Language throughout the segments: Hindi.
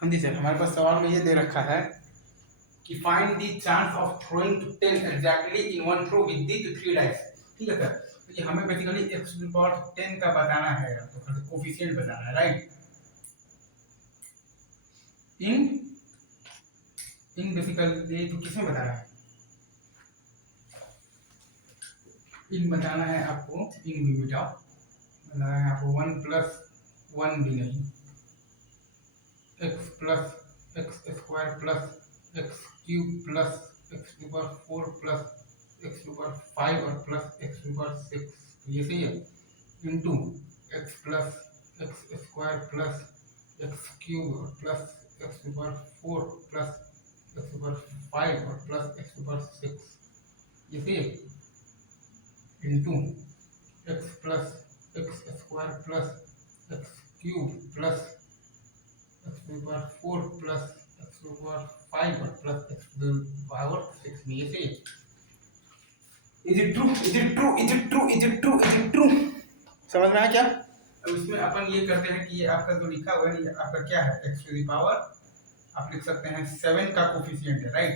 हाँ जी सर, हमारे पास सवाल में ये दे रखा है कि find the chance of throwing two 10 exactly in one throw with the two 3 dice. ठीक है सर, तो ये हमें basically x to the power 10 का बताना है, तो कोफिशिएंट बताना है, राइट। इन इन बेसिकली तो किसमें बताना है, इन बताना है आपको, इन भी बेटा बताना है आपको 1 प्लस 1 भी नहीं, x plus x square plus x cube plus x to power 4 plus x to power 5 और प्लस एक्स टू पावर 6, ये सही है, into x plus x square plus x cube और plus x to power 4 plus x to power 5 और प्लस एक्स टू पावर 6, ये सही है, into x plus x square plus x cube plus x to power 4 plus x to power 5 और प्लस एक्स टू पावर 6 में, ये सही है। Is it true, is it true, is it true, is it true, is it true, समझ में आया क्या? अब इसमें अपन ये करते हैं कि ये आपका जो लिखा हुआ है ये आपका क्या है, एक्स टू द पावर आप लिख सकते हैं 7 का कोफिशिएंट है, राइट,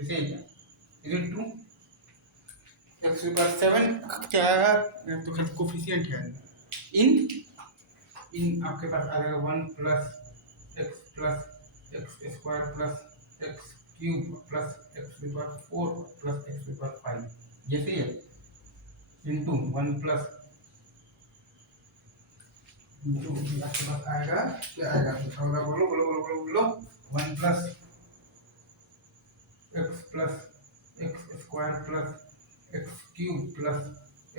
इसे is it true, x to the power 7 क्या तो कोफिशिएंट है, इन इन आपके पास आ जाएगा 1 plus x square plus x cube plus x to the power 4 plus x to the power 5, ये सही है, इंटू 1 प्लस जो भी आपके पास आएगा क्या आएगा, बोलो बोलो बोलो बोलो बोलो, 1 plus x square plus x cube plus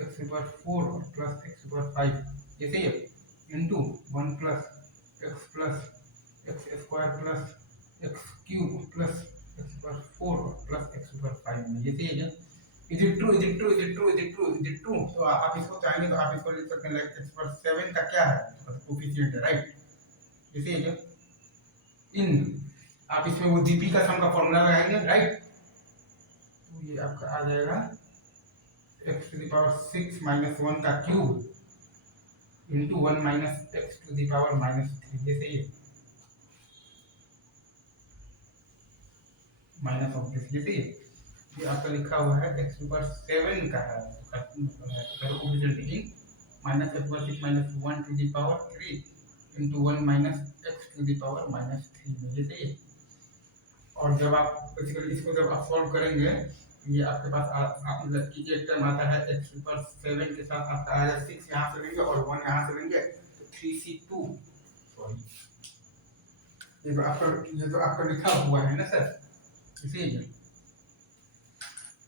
x to power 4 और प्लस एक्स टू पावर 5, ये सही है, into 1 plus x square plus x cube plus x to power 4 और प्लस एक्स टू पावर 5 में, ये सही है क्या? Is it true, is it true, is it true, is it true, is it true, तो आप इसको चाहेंगे तो आप इसको लिख सकते हैं लाइक एक्स पावर 7 का क्या है, कोफिशिएंट है, राइट, ये सही है क्या? इन आप इसमें वो जीपी का सम का फॉर्मूला लगाएंगे, राइट, तो ये आपका आ जाएगा x to the power 6 minus 1 का cube into 1 minus x to the power minus 3, ये सही है, माइनस ऑफ दिस, ये सही है, ये आपका लिखा हुआ है एक्स टू पावर 7 का है, तो coefficient in minus x power 6 minus 1 to the power 3 into 1 minus x to the power minus 3 में, ये सही है। और जब आप बेसिकली इसको जब आप सॉल्व करेंगे तो ये आपके पास मतलब कि एक टर्म आता है एक्स ऊपर 7 के साथ आपका आएगा 6 यहाँ से लेंगे और 1 यहाँ से लेंगे तो 3c2, सॉरी ये जो आपका लिखा हुआ है ना सर, इसीलिए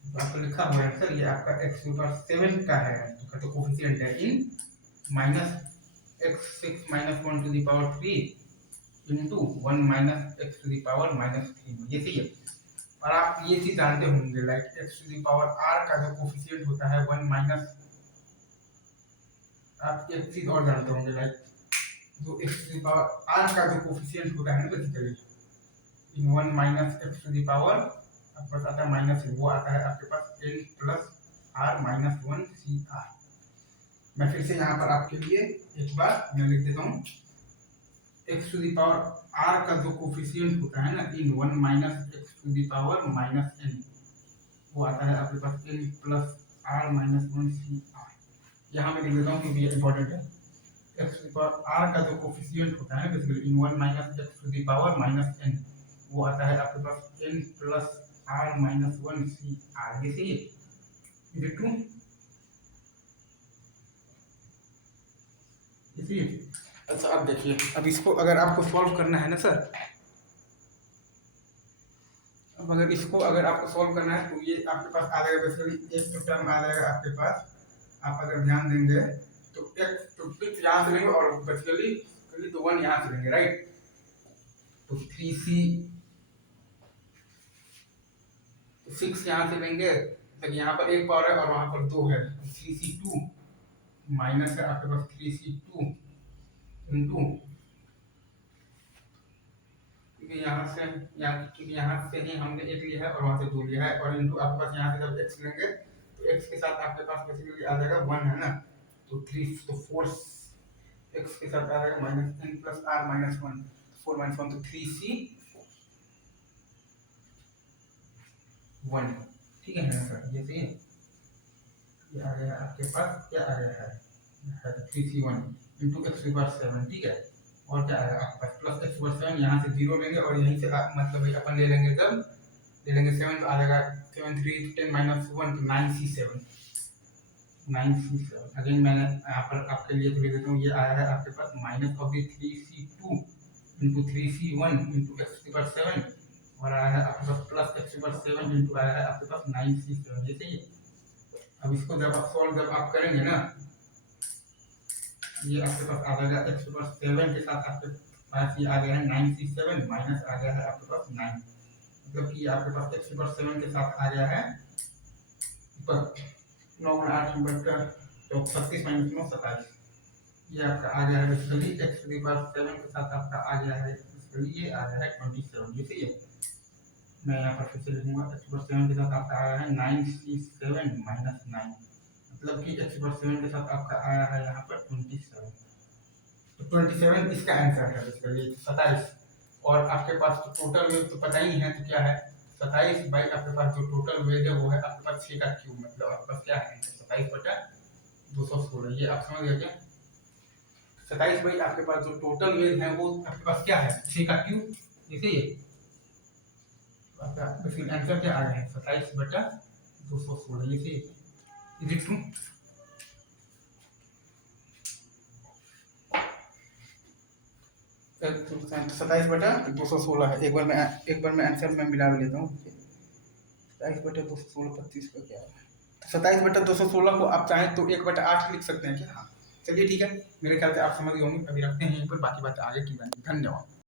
तो आपका लिखा हुआ है सर, ये आपका एक्स ऊपर 7 का है तो कोफिशिएंट है इन minus x 6 minus 1 to the power 3 into 1 minus x to the power minus 3, ये सही है। और आप ये चीज जानते होंगे like x to the power r का जो कोफिशिएंट होता है 1 माइनस, आप एक चीज और जानते होंगे लाइक जो x to the power r का जो कोफिशिएंट होता है ना basically in 1 minus x to the power आपके पास आता है माइनस, वो आता है आपके पास n plus r minus 1 C r. मैं फिर से यहाँ पर आपके लिए एक बार मैं लिख देता हूँ, x to the power r का जो कोफिशिएंट होता है ना in 1 minus x to the power minus n, वो आता है आपके पास n plus r minus 1 C r. यहाँ मैं लिख देता हूँ क्योंकि ये इंपॉर्टेंट है, x to the power r का जो कोफिशिएंट होता है basically in 1 minus x to the power minus n, वो आता है आपके पास n plus r minus 1 C r, ये सही है, इज इट ट्रू, इसी। अच्छा अब देखिए, अब इसको अगर आपको सॉल्व करना है ना सर, अब अगर इसको अगर आपको सॉल्व करना है तो ये आपके पास आ जाएगा बेसिकली एक तो टर्म आ जाएगा आपके पास, आप अगर ध्यान देंगे तो एक तो फिर यहाँ से लेंगे और बेसिकली तो 1 यहाँ से लेंगे, राइट, तो 3c 6 यहाँ से लेंगे तो यहाँ पर एक पावर है और वहां पर 2 है, 3c2 माइनस है आपके पास 3c2 इंटू क्योंकि यहाँ से ही हमने एक लिया है और वहां से 2 लिया है और इंटू आपके पास यहाँ से जब x लेंगे तो x के साथ आपके पास बेसिकली आ जाएगा 1 है ना, तो 3 तो 4 x के साथ आ जाएगा minus n plus r minus 1, 4 minus 1 तो 3C1, ठीक है ना सर, ये सही है। ये आ गया आपके पास, क्या आ गया है 3C1 इंटू एक्स की पावर 7, ठीक है। और क्या आएगा आपके पास प्लस एक्स की पावर 7, यहाँ से 0 लेंगे और यहीं से मतलब भाई अपन ले लेंगे, तब ले लेंगे 7 तो आ जाएगा 7 3 10 माइनस 1 तो 9C7, 9C7। अगेन मैंने यहाँ पर आपके लिए तो लिख देता हूँ, ये आया है आपके पास minus of the 3C2 into 3C1 into x की पावर 7, और आया है आपके पास प्लस एक्स की पावर 7 इंटू आया है आपके पास 9C7, ये सही है। अब इसको जब आप सॉल्व जब आप करेंगे ना, ये आपके पास आ जाएगा एक्स की पावर 7 के साथ आपके पास ये आ गया है 9C7 माइनस आ गया है आपके पास 9, मतलब कि आपके पास एक्स की पावर 7 के साथ आ गया है 9 8 बटा तो 36 माइनस 9 27, ये आपका आ गया है बेसिकली एक्स की पावर 7 के साथ आपका आ गया है बेसिकली ये आ गया है 27, ये सही है। मैं यहाँ पर फिर से लिखूंगा एक्स की पावर 7 के साथ आपका आया है 9C7 माइनस 9, मतलब कि एक्स की पावर 7 के साथ आपका आया है यहाँ पर 27, तो 27 इसका आंसर है बेसिकली 27। और आपके पास तो टोटल वेव तो पता ही है तो क्या है 27 बाई आपके पास जो टोटल वेव है वो है आपके पास 6 का क्यूब, मतलब आपके पास क्या है 27/216, ये आप समझ गए क्या। 27 बाई आपके पास जो टोटल वेव है वो आपके पास क्या है 6 का क्यूब, ये सही है। आपका बेसिकली आंसर क्या आ गया है 27/216, ये सही है। Is it true? 27/216 है। एक बार मैं आंसर में मिला लेता हूँ। 27/216 25 का क्या है, तो 27/216 को आप चाहें तो 1/8 लिख सकते हैं क्या। हाँ चलिए ठीक है, मेरे ख्याल से आप समझ गए होंगे। अभी रखते हैं यहीं पर, बाकी बात आगे की जाएगी। धन्यवाद।